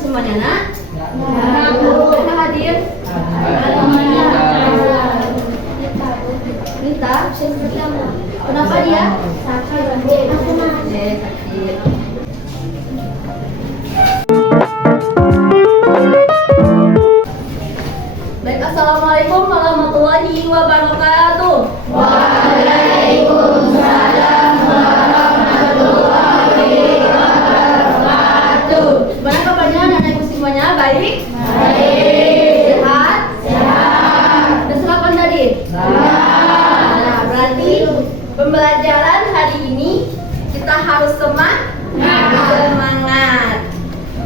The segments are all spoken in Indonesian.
Semuanya nak? Mana hadir? Nita? Kenapa dia? Sakit. Baik, assalamualaikum warahmatullahi wabarakatuh. Waalaikumsalam warahmatullahi wabarakatuh. Gimana kabarnya anak-anakku semuanya? Baik? Baik. Sehat? Sehat. Udah sarapan tadi? Nah, berarti pembelajaran hari ini kita harus semangat.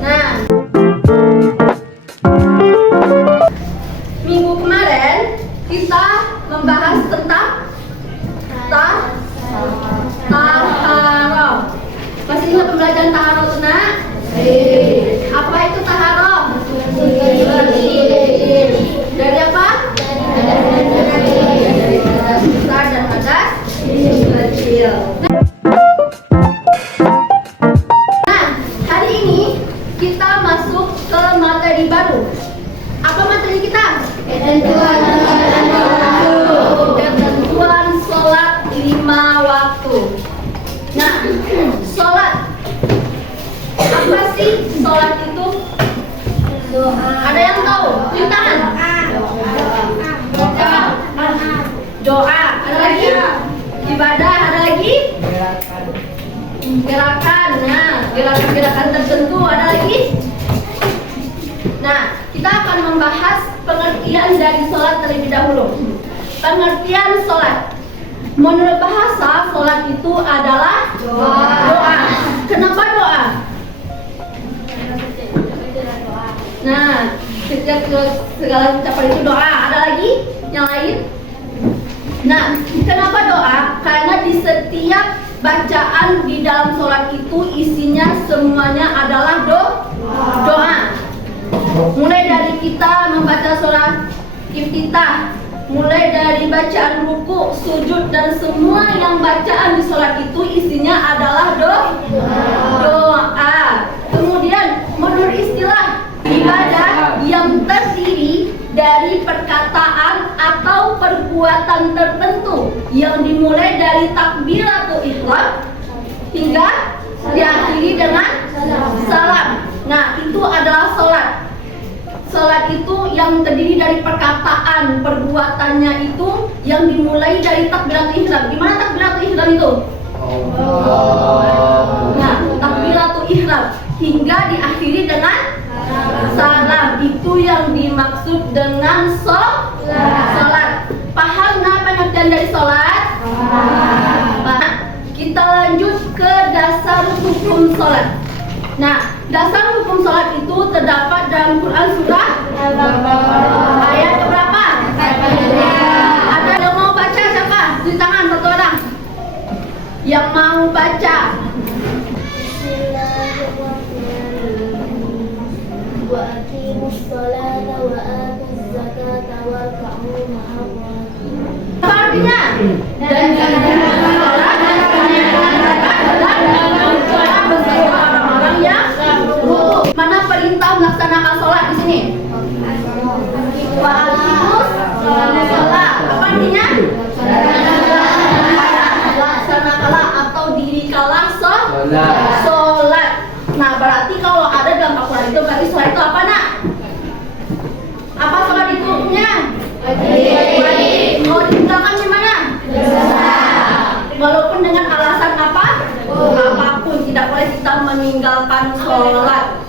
Nah, minggu kemarin kita membahas tentang taharoh. Masih ingat pembelajaran taharoh itu nak? Apa itu taharoh? Dari apa? Dari hadas besar dan hadas kecil. Nah, hari ini kita masuk ke materi baru. Apa materi kita? Ketentuan sholat 5 waktu. Nah, sholat. Apa sih sholat itu? Doa. Ada yang tahu? Tunjuk tangan. Doa. Ada lagi? Ibadah. Ada lagi? Gerakan. Nah, gerakan tertentu. Ada lagi? Nah, kita akan membahas pengertian dari sholat terlebih dahulu. Pengertian sholat. Menurut bahasa, sholat itu adalah doa. Kenapa doa? Nah, setiap segala ucapan itu doa. Ada lagi yang lain? Nah, kenapa doa? Karena di setiap bacaan di dalam sholat itu isinya semuanya adalah doa. Mulai dari kita membaca surah Iftitah, mulai dari bacaan ruku, sujud, dan semua yang bacaan di sholat itu isinya adalah doa. Kemudian menurut istilah ibadah yang terdiri dari perkataan atau perbuatan tertentu yang dimulai dari takbiratul ihram hingga diakhiri dengan salam. Nah, itu adalah sholat. Sholat itu yang terdiri dari perkataan, perbuatannya itu yang dimulai dari takbiratul ihram. Gimana takbiratul ihram itu? Nah, takbiratul ihram hingga diakhiri dengan salam. Itu yang dimaksud dengan sholat. Paham nggak pengertian dari sholat? Nah, kita lanjut ke dasar hukum sholat. Nah, dasar hukum sholat itu terdapat dalam Quran surah ayat berapa? Ada yang mau baca siapa? Di tangan satu orang. Yang mau baca. Wa aqimus sholata wa atuz zakata warka'u ma'ar raki'in. Apa artinya? Dan janganlah sholat dan tunaikan zakat dalam sholat bersama orang-orang yang rukuk. Mana perintah melaksanakan sholat di sini? Wa aqimus sholat. Apa artinya? Laksanakanlah atau dirikanlah sholat. Nah, berarti kalau ada dalam Al-Quran itu berarti sholat itu apa nak? Apa sholat itu hukumnya? Wajib. Kalau ditinggalkan gimana? Walaupun dengan alasan apa? Apapun tidak boleh kita meninggalkan sholat.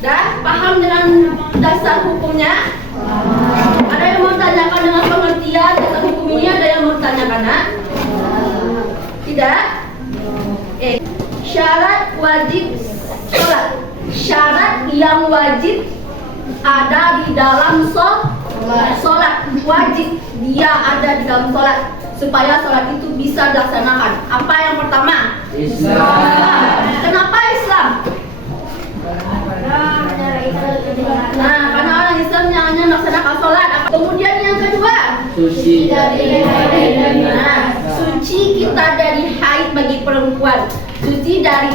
Dah paham dengan dasar hukumnya? Ada yang mau tanyakan dengan pengertian dasar hukum ini? Ada yang mau tanyakan nak? Tidak? Syarat wajib sholat. Syarat yang wajib ada di dalam sholat. Wajib dia ada di dalam sholat supaya sholat itu bisa dilaksanakan. Apa yang pertama? Islam. Kenapa Islam? Nah, karena orang Islam yang hanya melaksanakan sholat. Kemudian yang kedua, suci dari haid. Nah, suci kita dari haid bagi perempuan. suci dari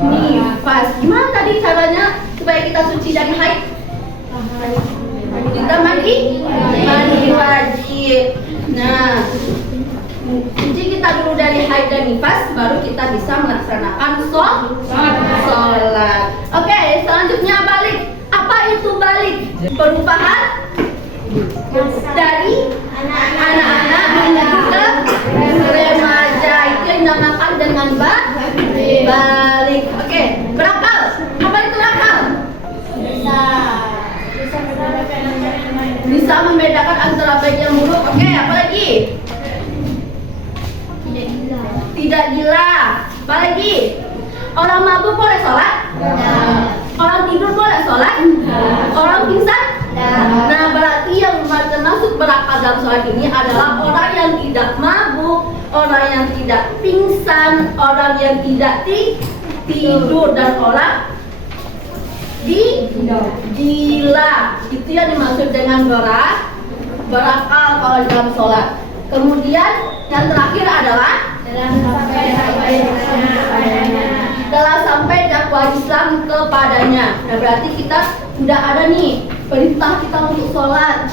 nifas. Gimana tadi caranya supaya kita suci dari haid? Kita mandi wajib. Nah, suci kita dulu dari haid dan nifas, baru kita bisa melaksanakan sholat. Oke, selanjutnya balik. Apa itu balik? Perubahan dari anak-anak menuju ke remaja. Itu yang dinamakan dengan balik. Oke, berakal. Apa itu akal? Bisa membedakan antara baik yang buruk. Oke, apa lagi? Tidak gila. Apa lagi? Orang mabuk boleh sholat? Orang tidur boleh sholat? Orang pingsan? Nah, berarti yang termasuk berakal dalam sholat ini adalah orang yang tidak mabuk, orang yang tidak pingsan, orang yang tidak tidur, dan orang gila. Itu yang dimaksud dengan berakal kalau dalam sholat. Kemudian yang terakhir adalah dalam sampai dakwah Islam kepadanya. Nah, berarti kita sudah ada nih perintah kita untuk sholat,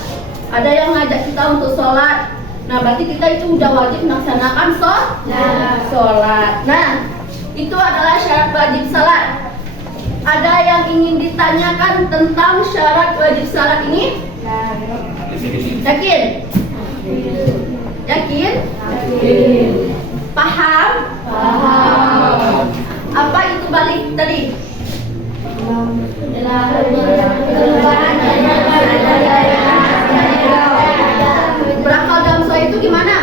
ada yang ngajak kita untuk sholat. Nah, berarti kita itu udah wajib melaksanakan sholat. Nah, itu adalah syarat wajib sholat. Ada yang ingin ditanyakan tentang syarat wajib sholat ini? Yakin? Yakin? Paham? Apa itu balik tadi? Berakal dalam sholat itu gimana?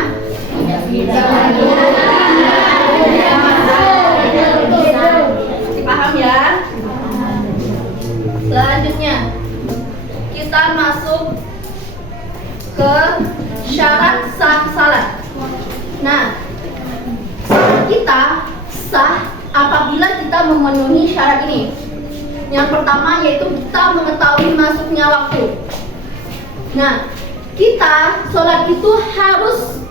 Paham ya? Selanjutnya kita masuk ke syarat sah salat. Nah, salat kita sah apabila kita memenuhi syarat ini. Yang pertama yaitu kita mengetahui masuknya waktu. Nah, kita sholat itu harus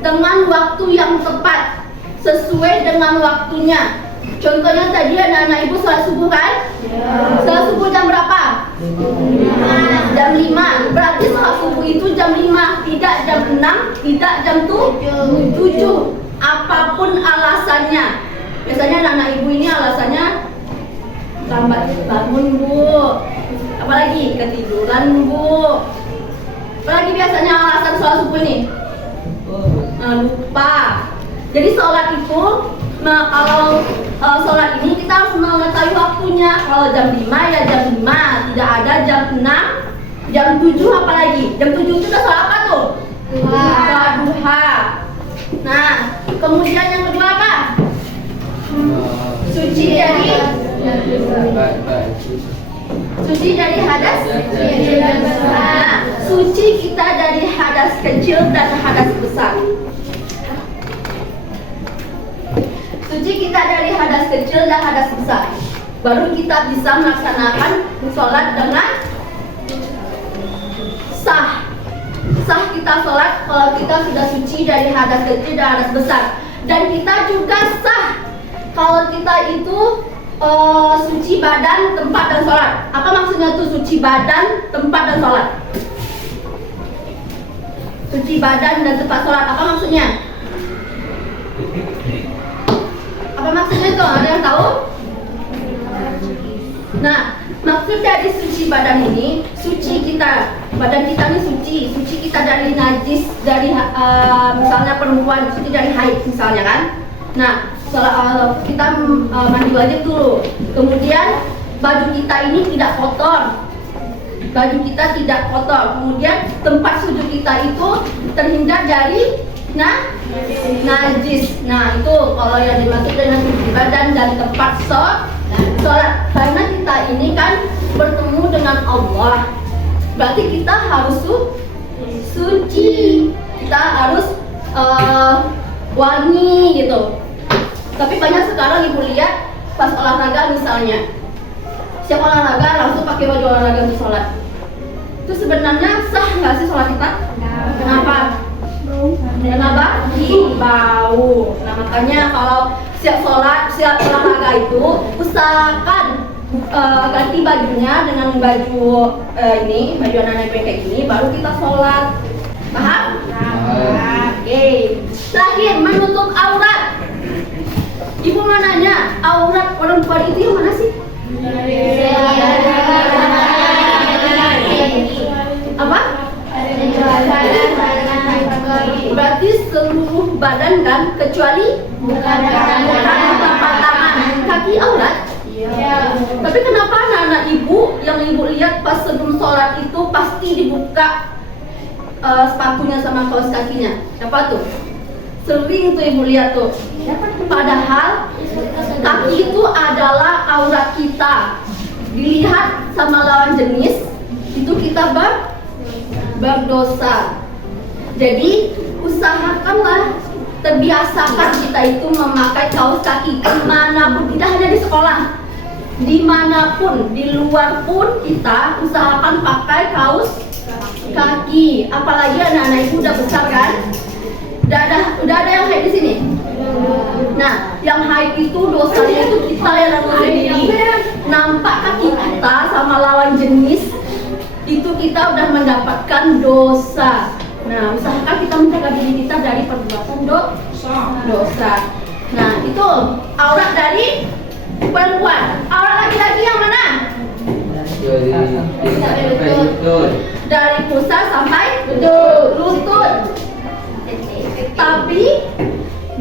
dengan waktu yang tepat, sesuai dengan waktunya. Contohnya tadi anak-anak ibu sholat subuh kan? Sholat subuh jam berapa? Jam 5. Berarti sholat subuh itu jam 5, tidak jam 6, tidak jam 7. Apapun alasannya. Biasanya anak-anak ibu ini alasannya lambat bangun, Bu. Apalagi ketiduran, Bu. Apalagi biasanya alasan sholat subuh ini? Lupa. Jadi sholat itu, kalau sholat ini kita harus mengetahui waktunya. Kalau jam 5 ya jam 5, tidak ada jam 6, jam 7 apalagi. Jam 7 itu udah sholat apa tuh? Sholat duha. Nah, kemudian yang kedua apa? Suci dari hadas. Nah, suci kita dari hadas kecil dan hadas besar. Suci kita dari hadas kecil dan hadas besar, baru kita bisa melaksanakan sholat dengan sah. Sah kita sholat kalau kita sudah suci dari hadas kecil dan hadas besar. Dan kita juga sah kalau kita itu suci badan, tempat, dan sholat. Apa maksudnya tuh suci badan, tempat, dan sholat? Suci badan dan tempat sholat, apa maksudnya? Apa maksudnya tuh? Ada yang tahu? Nah, maksud dari suci badan ini, suci kita, badan kita ini suci kita dari najis, dari misalnya perempuan, suci dari haid misalnya kan. Nah, kita mandi wajib dulu. Kemudian baju kita ini tidak kotor. Baju kita tidak kotor. Kemudian tempat sujud kita itu terhindar dari najis. Nah, itu kalau yang dimaksud dengan suci badan dan tempat sholat. Karena kita ini kan bertemu dengan Allah. Berarti kita harus suci. Kita harus wangi gitu. Tapi banyak sekarang ibu lihat pas olahraga misalnya, siap olahraga langsung pakai baju olahraga untuk sholat. Itu sebenarnya sah nggak sih sholat kita? Kenapa? Kenapa? Bau. Nah, makanya kalau siap sholat, siap olahraga itu usahakan ganti bajunya dengan baju ini, baju anak-anak kayak gini, baru kita sholat. Paham? Oke. Terakhir, menutup aurat. Ibu mau nanya, aurat perempuan itu yang mana sih? Apa? Berarti seluruh badan kan, kecuali telapak tangan, kaki aurat. Tapi kenapa anak-anak ibu yang ibu lihat pas sebelum sholat itu pasti dibuka sepatunya sama kaos kakinya? Siapa tuh? Sering tuh ibu lihat tuh. Padahal kaki itu adalah aurat kita. Dilihat sama lawan jenis, itu kita berdosa. Jadi usahakanlah, terbiasakan kita itu memakai kaos kaki dimanapun, tidak hanya di sekolah, dimanapun, di luar pun kita usahakan pakai kaos kaki. Apalagi anak-anak ibu udah besar kan? Udah ada yang haid di sini. Nah, yang haid itu dosanya itu kita yang nanggung sendiri. Nampak kaki kita sama lawan jenis, itu kita udah mendapatkan dosa. Nah, usahakan kita menjaga diri kita dari perbuatan dosa. Nah, itu aurat dari perempuan. Aurat laki-laki yang mana? Dari pusat sampai lutut. Tapi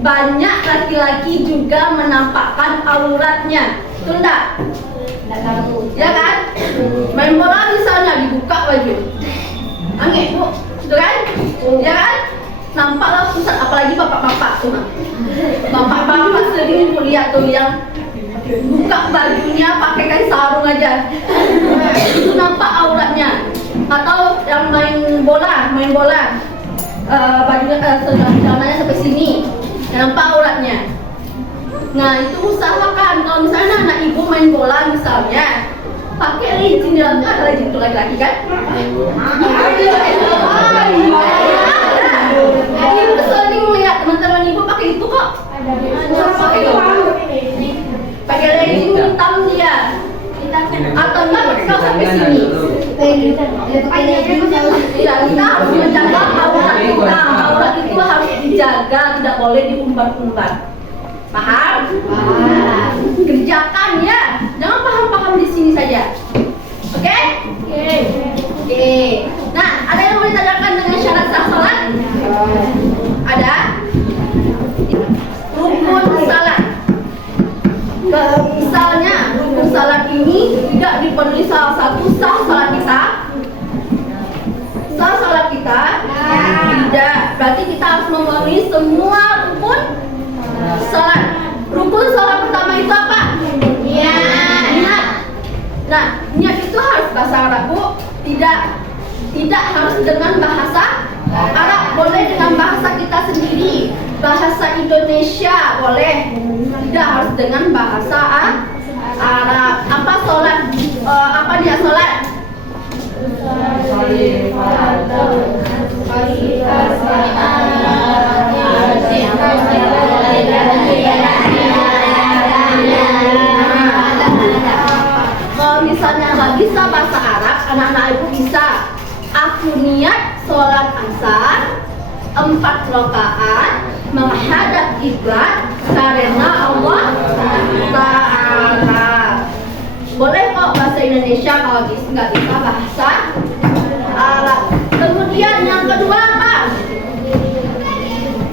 banyak laki-laki juga menampakkan auratnya. Betul enggak? Ya kan? Main bola misalnya dibuka baju. Angin, Bu. Betul kan? Ya kan? Nampaklah pusat, apalagi bapak-bapak tuh. Bapak-bapak sering lihat tuh yang buka bajunya pakai kain sarung aja. Itu nampak auratnya. Atau yang main bola, bajunya celananya sampai sini, nampak auratnya. Nah, itu usahakan kalau misalnya anak ibu main bola misalnya pakai legging, di dalamnya ada legging untuk laki-laki kan? Ibu sering lihat teman-teman ibu pakai itu kok. Pakai legging hitam dia. Atau enggak kalau sampai sini. Tidak, kita harus menjaga aurat kita. Aurat itu harus dijaga, tidak boleh diumbar-umbar. Paham? Kerjakan ya. Jangan paham-paham di sini saja. Oke? Oke. Nah, ada yang mau ditanyakan dengan syarat sah salat? Ada? Rukun salat. Misalnya rukun salat ini tidak dipenuhi salah satu, sah salat kita? Sah salat kita? Tidak. Berarti kita harus memenuhi semua rukun salat. Rukun salat pertama itu apa? Niat. Nah, niat itu harus bahasa Arab, Bu? Tidak harus dengan bahasa Arab, boleh dengan bahasa kita sendiri. Bahasa Indonesia boleh, tidak harus dengan bahasa Arab. Apa sholat? Apa dia sholat? Kalau misalnya nggak bisa bahasa Arab, anak-anak ibu bisa. Aku niat sholat asar 4 rakaat menghadap kiblat karena Allah Ta'ala. Boleh kok bahasa Indonesia, kalau nggak bisa bahasa Arab. Kemudian yang kedua apa?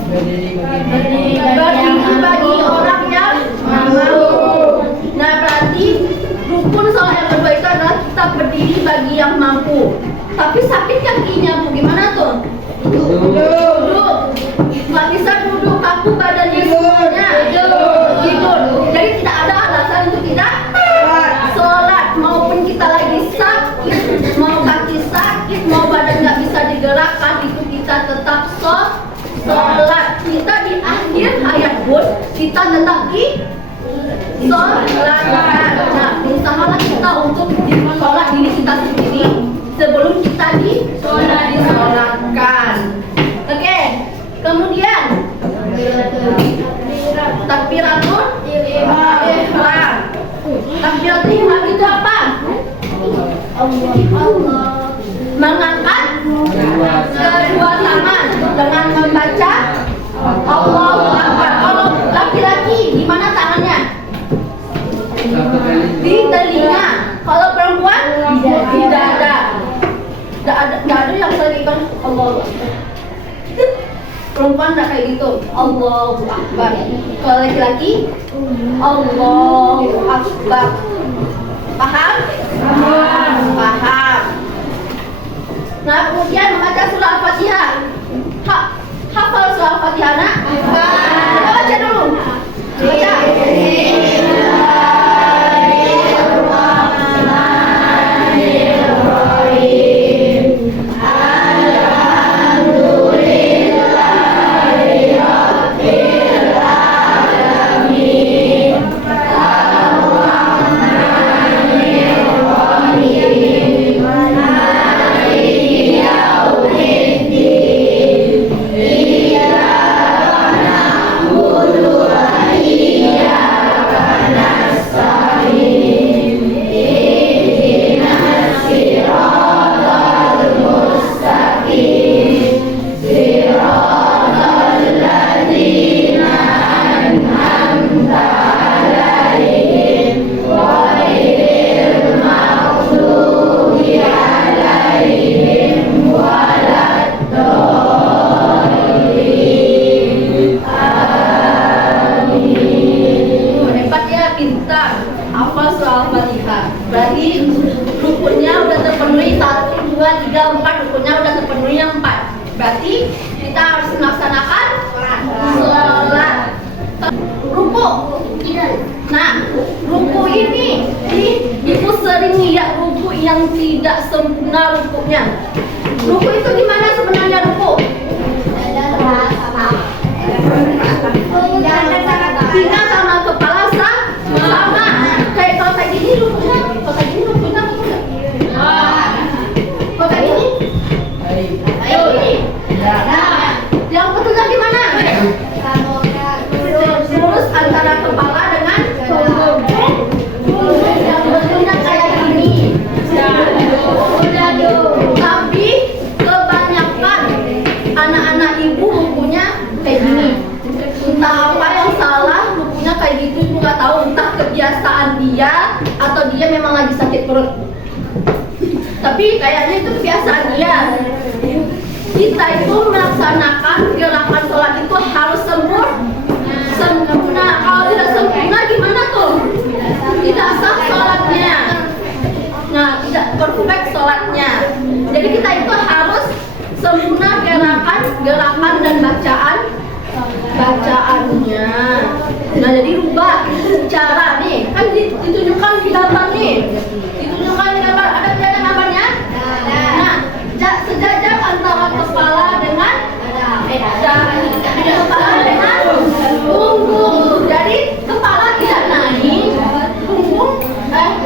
Berdiri bagi orang yang mampu. Nah, berarti rukun sholat yang kedua itu adalah kita berdiri bagi yang mampu. Tapi sakit kakinya, Bu, gimana tuh? Duduk. Nggak bisa duduk, kaku badannya semuanya. Tidur. Jadi tidak ada alasan untuk kita sholat. Maupun kita lagi sakit, mau kaki sakit, mau badan nggak bisa digerakkan, itu kita tetap sholat. Kita di akhir hayat pun kita tetap sholatkan. Nah, usahalah kita untuk sholat diri kita sendiri sebelum kita disolatkan. Oke. Kemudian takbiratul Allah. Mengangkat kedua tangan dengan membaca Allahu Akbar. Kalau laki-laki di mana tangannya? Di telinga. Kalau perempuan di dada. Tidak ada yang selipkan Allahu Akbar. Perempuan tidak kayak gitu. Allahu Akbar. Kalau laki-laki Allahu Akbar. Paham? Paham. Nah, kemudian membaca surah Al-Fatihah. Hafal surah Al-Fatihah, nak? Baca dulu. Baca. Berarti rukunnya udah terpenuhi 1, 2, 3, 4. Rukunnya udah terpenuhi yang 4. Berarti kita harus melaksanakan sholat. Ruku. Nah, ruku ini ibu sering lihat ruku yang tidak sempurna rukunya. Ruku itu gimana sebenarnya ruku? Tinggal sama kepala sama. Kayak kalau kayak gini rukunya, kalau kayak gini rukunya apa enggak? Kalau kayak gini? Kayak gini. Yang betulnya gimana? Lurus antara kepala dengan punggung. Yang betulnya kayak gini. Tapi kebanyakan anak-anak ibu rukunya kayak gini. Entah apa yang salah, rukunya kayak gitu, ibu nggak tahu. Entah kebiasaan dia atau dia memang lagi sakit perut. Tapi kayaknya itu kebiasaan dia. Kita itu melaksanakan gerakan sholat itu harus sempurna. Kalau tidak sempurna gimana tuh? Tidak sah sholatnya. Nah, tidak perfect sholatnya. Jadi kita itu harus sempurna gerakan dan bacaannya. Nah, jadi rubah cara nih. Kan ditunjukkan di gambar nih. Ditunjukkan di gambar. Ada gambarnya? Nah, sejajar antara kepala dengan kepala dengan punggung. Jadi kepala tidak naik,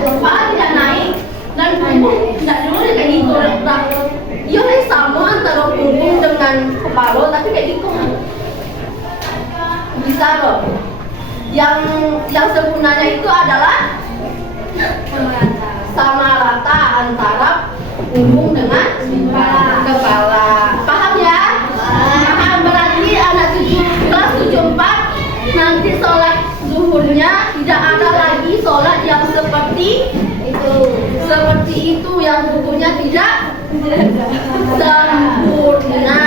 kepala tidak naik dan punggung tidak dulu kayak gitu. Iya kan sama antara punggung dengan kepala, tapi kayak gitu. Bisa loh. Yang sempurnanya itu adalah sama rata antara punggung dengan kepala. Paham ya? Paham. Berarti anak kelas 74 nanti sholat zuhurnya tidak ada lagi sholat yang seperti itu yang bukunya tidak sempurna.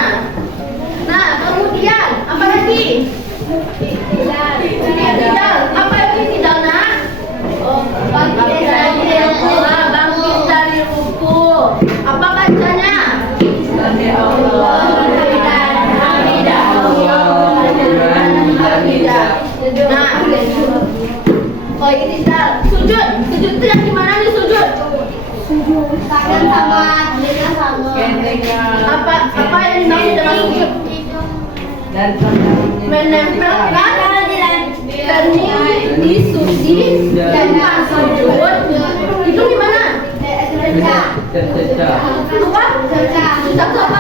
Nah, kemudian apa lagi? Tidak. Apa itu tidak, nak? Bangkit dari ruku. Apa bacanya? Nah, oh ini tidak. Sujud itu yang gimana nih sujud? Tangan sama telinga sama. Apa yang dimaksud dengan sujud? Menempelkan kening di tempat sujud. Itu gimana? Apa? Itu apa?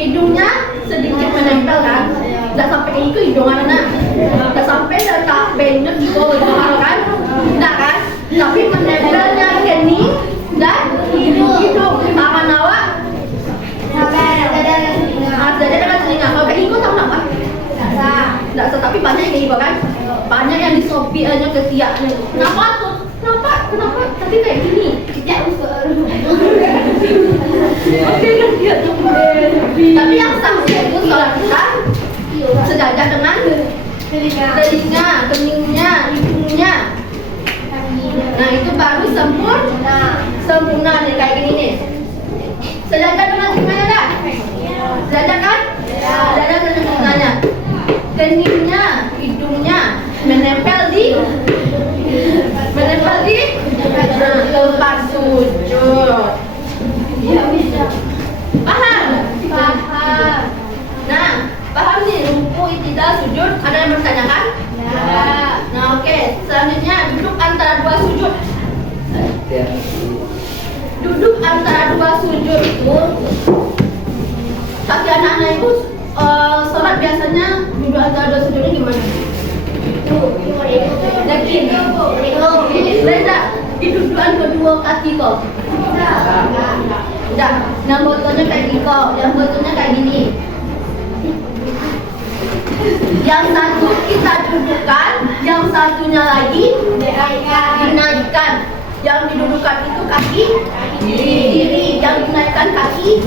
Hidungnya sedikit menempel kan? Tidak sampai ke itu hidung anak. Tidak sampai ini kok kan? Banyak yang disopiannya ketiaknya. Kenapa tuh? Kenapa? Tadi kayak gini. Tidak usah. Oke kan dia tuh. Tapi yang sah itu sholat kita sejajar dengan telinga, keningnya, hidungnya. Nah itu baru sempurna nih kayak gini nih. Sejajar dengan telinganya dah? Sejajar kan? Sejajar dengan telinganya. Keningnya, hidungnya menempel di tempat sujud. Paham? Nah, paham nih ruku, i'tidal, sujud. Ada yang bertanyakan? Nah, oke. Selanjutnya duduk antara dua sujud. Duduk antara dua sujud itu, tapi anak-anak itu sholat biasanya duduk antara dua sujudnya gimana? Yakin? Reza, di dudukan kedua kaki kok? Enggak. Yang botolnya kayak gini kok, yang botolnya kayak gini. Yang satu kita dudukkan, yang satunya lagi dinaikkan. Yang didudukan itu kaki kiri, yang dinaikkan kaki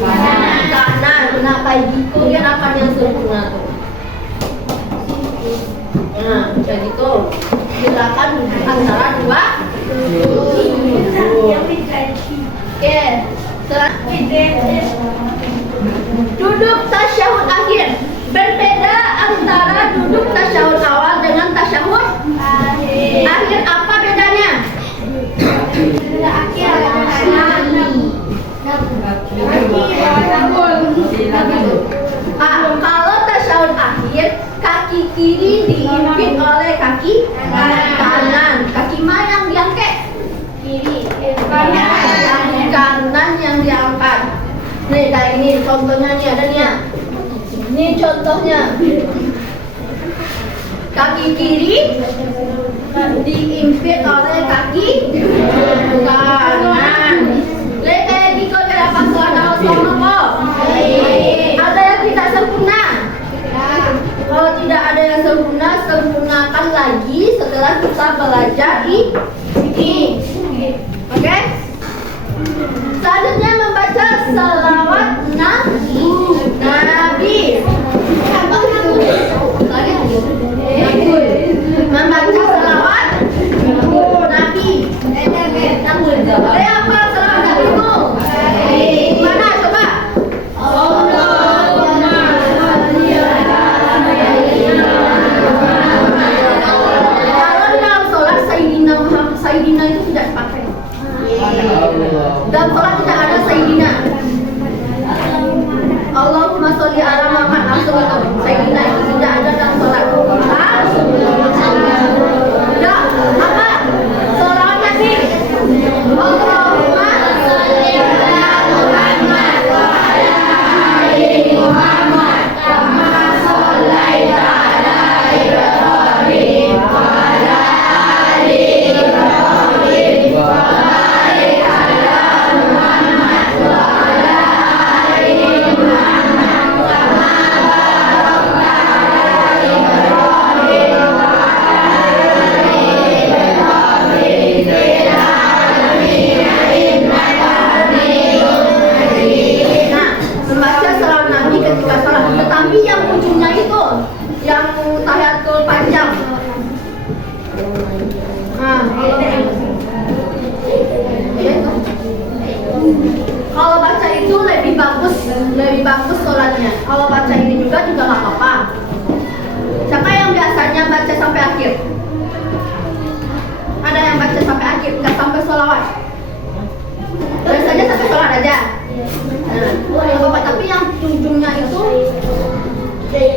kanan. Nah kayak gitu ya apa yang sempurna tuh. Nah kayak gitu gerakan duduk antara dua sujud. Oke, selanjutnya duduk tasyahud akhir. Berbeda antara duduk tasyahud awal dengan tasyahud akhir. Apa bedanya? Kalau tasyahud akhir, kaki kiri diimpit oleh kaki kanan. Kaki mana yang diangkat? Kiri. Kaki kanan yang diangkat. Nih kayak ini contohnya nih ada nih ya. Ini contohnya. Kaki kiri diimpit oleh kaki kanan. Kayak gitu cara pasangan awal sama ada yang tidak sempurna. Kalau tidak ada yang sempurna, sempurnakan lagi setelah kita belajar ini. Oke? Selanjutnya membaca salawat Nabi. Membaca salawat Nabi. Apa salawat Nabi itu? Mana coba? Kalau dalam sholat Sayyidina itu tidak dipakai. Dalam sholat tidak ada Sayyidina. Allahumma sholli ala Muhammad, langsung itu Sayyidina itu tidak ada dalam sholat. Ya, apa? Sholawat Nabi. Allahumma sholli ala Muhammad wa ala ali Muhammad kama shollaita ala Ibrahim wa ala ali Ibrahim wa barik ala Muhammad wa ala ali Muhammad kama barakta ala Ibrahim wa ala ali Ibrahim fil alamin innaka Hamidum Majid. Nah, membaca salawat Nabi ketika salat, tetapi yang ujungnya itu yang tahiyatul panjang. Nah, kalau baca itu lebih bagus sholatnya. Kalau baca ini juga nggak apa-apa. Siapa yang biasanya baca sampai akhir? Ada yang baca sampai akhir, nggak sampai sholawat? Biasanya sampai sholat aja. Nah, apa-apa. Tapi yang ujungnya itu,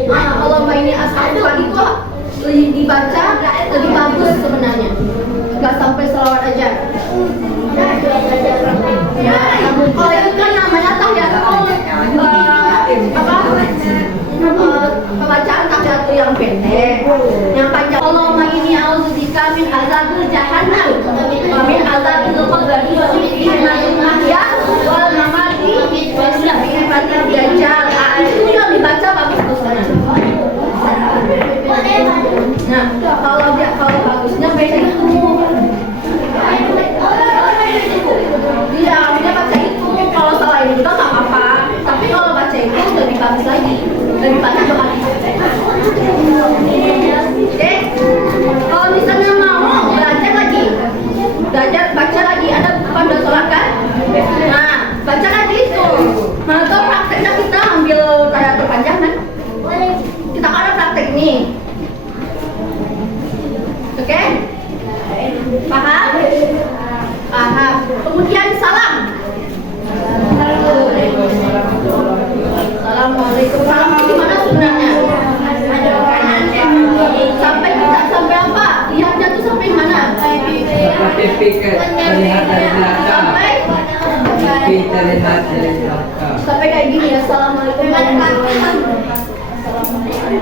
Allahumma inni as'aluka itu dibaca lebih bagus sebenarnya. Nggak sampai sholawat aja. Ya, kalau itu kan namanya tahiyatul pembacaan tahiyatul yang pendek, yang panjang. Allahumma inni a'udzubika min azabil jahannam wa min azabil qabri wa min fitnatil mahya wal mamati wa min fitnatil dajjal. Itu yang dibaca bagus banget.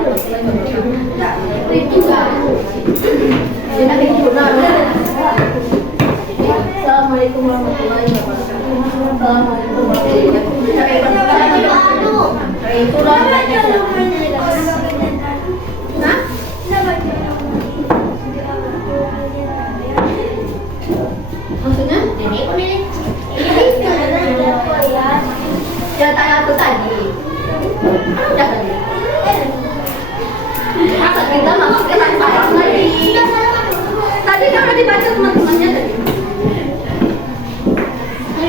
Itu kan. Jadi itu nah. Assalamualaikum warahmatullahi wabarakatuh. Assalamualaikum warahmatullahi wabarakatuh. Itu lah. Nah, maksudnya? Ya tanya aku tadi. Udah tadi. Masa kita maksudnya kan salah lagi. Tadi kan udah dibaca teman-temannya tadi.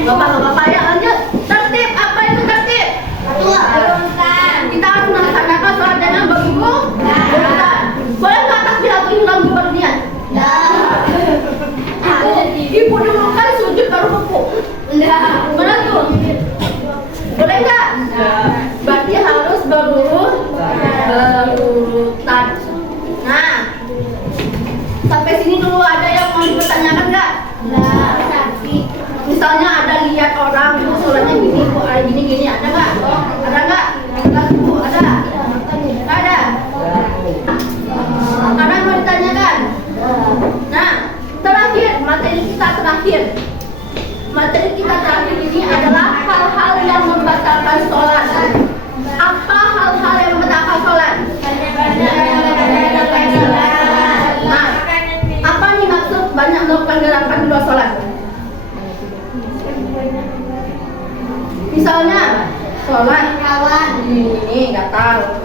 Bapak-bapak ya lanjut. Tertib, apa itu tertib? Kita harus melaksanakan sholat dengan berurutan. Boleh nggak takbir atau ulang baru niat? Ibu dulu kan sujud baru rukuk. Benar tuh? Boleh nggak? Berarti harus berurutan. Nah, sampai sini dulu ada yang mau dipertanyakan nggak? Misalnya ada lihat orang itu sholatnya gini, kok ada gini, ada nggak? Ada nggak? Ada? Ada? Ada mau ditanyakan? Nah, terakhir, materi kita terakhir. Materi kita terakhir ini adalah hal-hal yang membatalkan sholat. Apa hal-hal yang membatalkan sholat? Nah, apa nih maksud banyak melakukan gerakan di luar sholat? Misalnya, sholat ini gatal.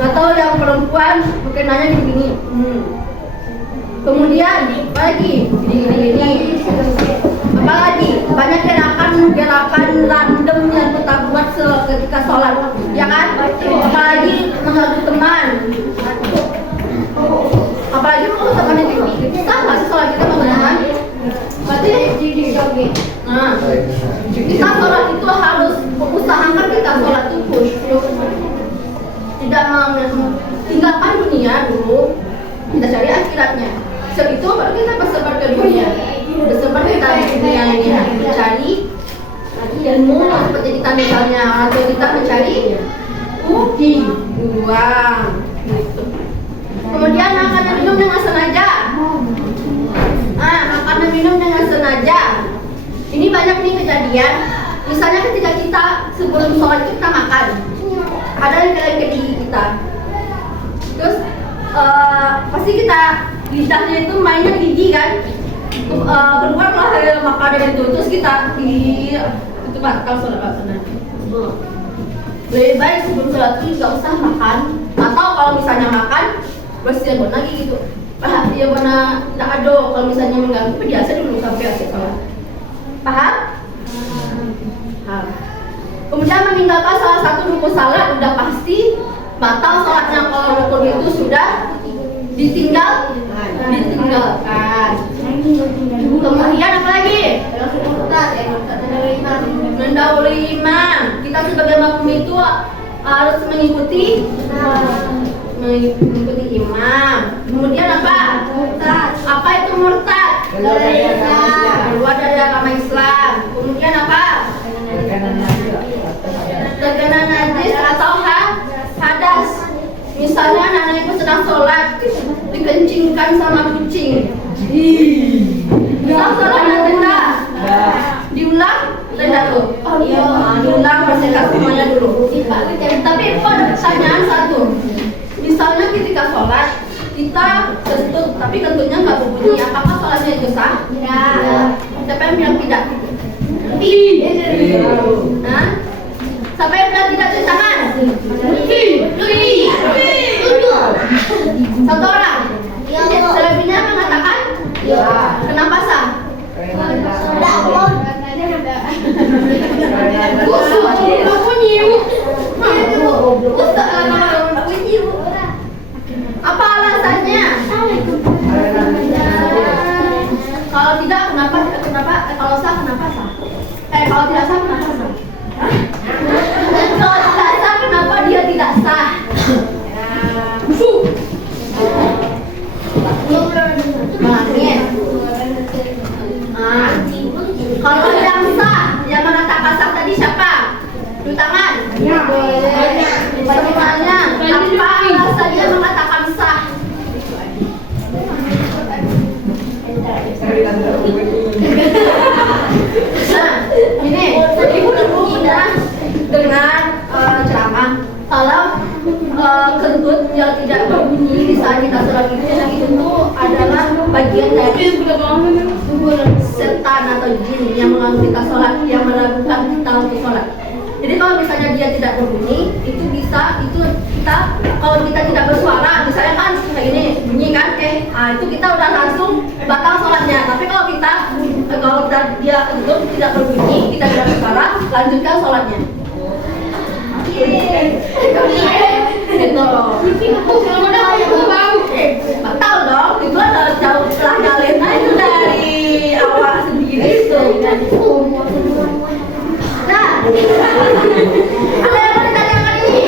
Atau yang perempuan mungkin nanya gini. Kemudian, apa lagi? Gini. Apa lagi? Banyak gerakan random yang kita buat ketika sholat, ya kan? Apalagi mengadu teman. Apalagi mau teman itu kita nggak sih sholat kita menggunakan? Berarti nah, kita sholat itu harus usahakan kita sholat itu khusyuk, tidak tinggalkan dunia dulu, kita cari akhiratnya. Setelah itu baru kita bersebar ke dunia. Bersebar kita di dunia ini mencari ilmu seperti kita misalnya, atau kita mencari uang gitu. Kemudian makan dan minum dengan sengaja. Makan dan minum dengan sengaja. Ini banyak nih kejadian. Misalnya ketika kita sebelum sholat kita makan, ada yang ke gigi kita. Terus pasti kita lidahnya itu mainnya gigi kan. Keluarlah makanan itu, terus kita itu batal sholat sana. Lebih baik sebelum sholat itu nggak usah makan, atau kalau misalnya makan bersihin lagi gitu. Ya mana tidak ada, kalau misalnya mengganggu biasa dulu sampai akhir sholat. Paham? Paham. Kemudian meninggalkan salah satu rukun salat udah pasti batal sholatnya kalau rukun itu sudah ditinggalkan. Kemudian apa lagi? Mendahului imam. Kita sebagai makmum itu harus mengikuti imam. Kemudian apa? Apa itu murtad? Keluar dari agama Islam. Kemudian apa? Terkena najis atau hadas. Misalnya anak itu sedang sholat, dikencingkan sama kucing. Sedang sholat tidak? Diulang? Tidak tuh. Diulang bersihkan semuanya dulu. Tapi pada pertanyaan satu. Misalnya ketika sholat kita kentut, tapi kentutnya nggak berbunyi, apakah sholatnya itu sah? Tidak. Siapa yang bilang tidak? Nah, siapa yang bilang tidak cuci tangan? Satu orang. Selebihnya mengatakan? Kenapa sah? Apa alasannya? Kalau tidak, kenapa? Kalau sah, kenapa sah? Kalau tidak sah, kenapa sah? Kalau tidak sah, kenapa dia tidak sah? Kalau yang sah, yang mengatakan sah tadi siapa? Tangan. Pertanyaannya, apa alasan tersebut yang tidak berbunyi di saat kita sholat itu tuh adalah bagian dari setan atau jin yang mengganggu kita sholat, yang meragukan kita untuk sholat. Jadi kalau misalnya dia tidak berbunyi, itu bisa, itu kita, kalau kita tidak bersuara, misalnya kan kayak gini, bunyi kan, itu kita udah langsung batal sholatnya. Tapi kalau dia tutup, tidak berbunyi, kita tidak bersuara, lanjutkan sholatnya. Gitu loh. Batal dong, itu adalah jauh setelah kalian itu dari awal sendiri itu. Nah, ada yang mau ditanyakan ini?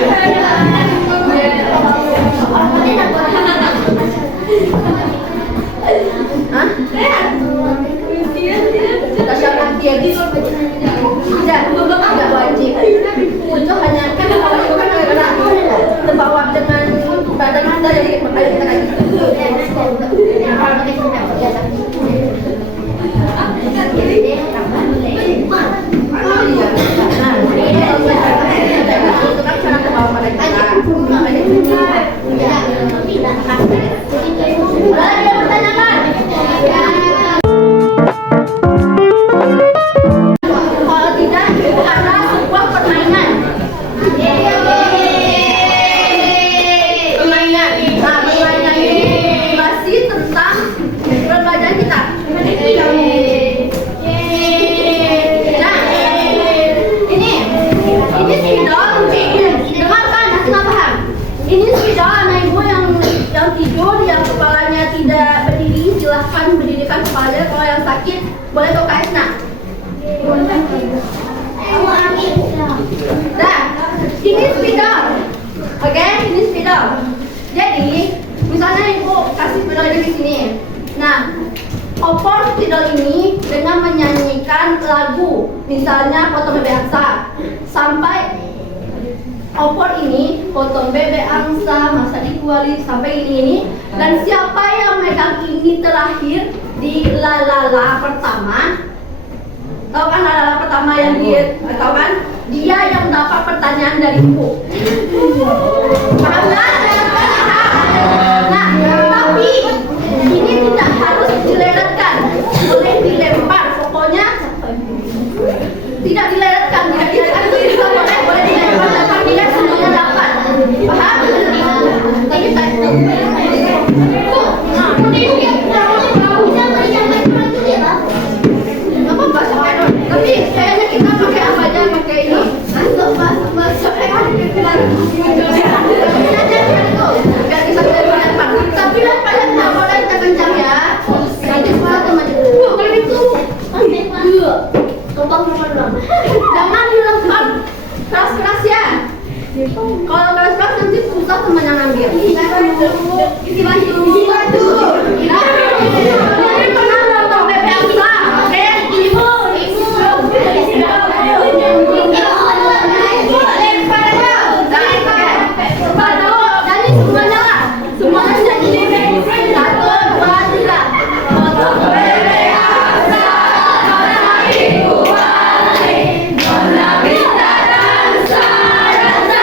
Hah? Tasyakuran dia tidak wajib. Itu hanya kan kalau itu kan kadang-kadang terbawa dengan badan kita, jadi makanya kita kayak gitu. Oh iya. Nah, ini itu kan cara terbawa pada kita. Makanya kita ada yang bertanyakan? Kalau tidak, itu adalah sebuah permainan. Permainan. Nah, permainan ini masih tentang permainan kita. Nah, ini spidol. Dengarkan, asal paham. Ini spidol anak ibu yang tidur, yang kepalanya tidak berdiri, silahkan berdirikan kepalanya. Kalau yang sakit, boleh ke KS nak. Nah, ini spidol. Oke, ini spidol. Jadi, misalnya ibu kasih spidol ini di sini. Nah, opor spidol ini dengan menyanyikan lagu, misalnya Potong Bebek Angsa, sampai opor ini potong bebek angsa masa dikuali sampai ini, dan siapa yang megang ini terakhir di lalala pertama, tahu kan lalala pertama yang dia tahu kan, dia yang dapat pertanyaan dari ibu. Paham kan? Nah, tapi ini tidak harus dileretkan, boleh dilempar, pokoknya tidak dileretkan, itu boleh dilempar, tapi dia semuanya dapat. Paham? Tapi tapi kayaknya kita pakai apa aja, pakai ini. Masuk biar bisa dilempar. Tapi lemparnya nggak boleh kencang ya. Nanti susah teman-teman. Kalau itu jangan dilempar keras-keras ya. Kalau keras-keras nanti susah teman yang ambil. Isi baju. Jadi pernah potong bebek angsa, oke? Ibu. Lempar aja. Jadi semuanya lah. Semuanya jadi 1, 2, 3. Potong bebek angsa, nona dikuali, nona minta dansa, dansa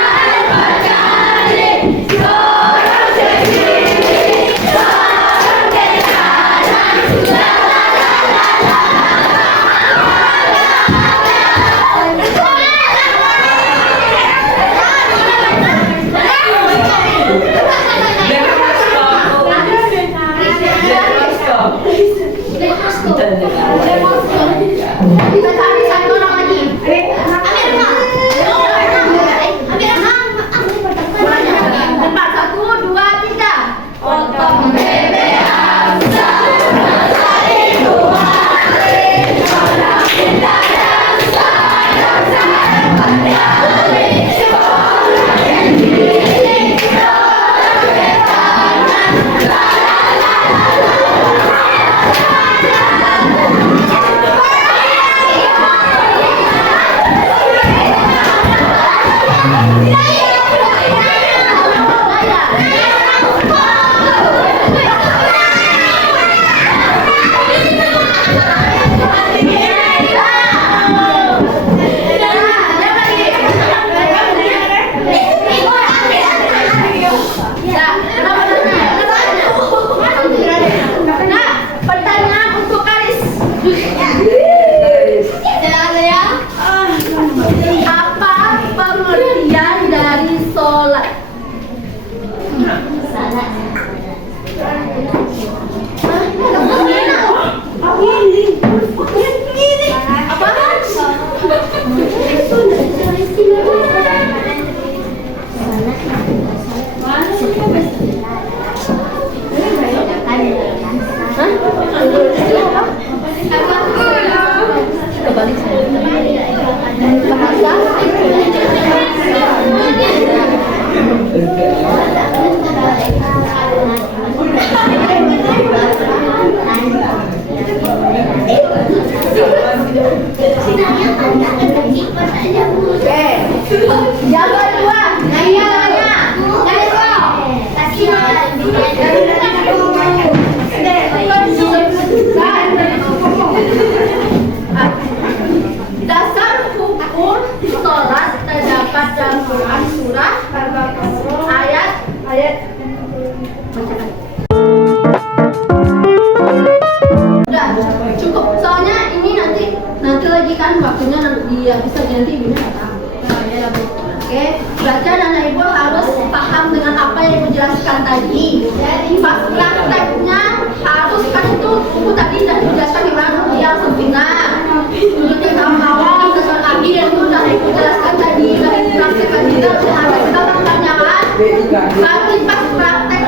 pacari, seorang sendiri. Yang kedua, nanya. Dasar hukum sholat terdapat dalam Quran surah ayat. Udah cukup, soalnya ini nanti lagi kan waktunya bisa nanti ibunya datang. Oke, baca dan ibu harus paham dengan apa yang ibu jelaskan tadi. Pas prakteknya harus kan itu buku tadi sudah dijelaskan yang sempurna. Seperti awal dan akhir itu sudah ibu jelaskan tadi. Dari praktek tadi kita sudah ada pertanyaan. Nanti pas praktek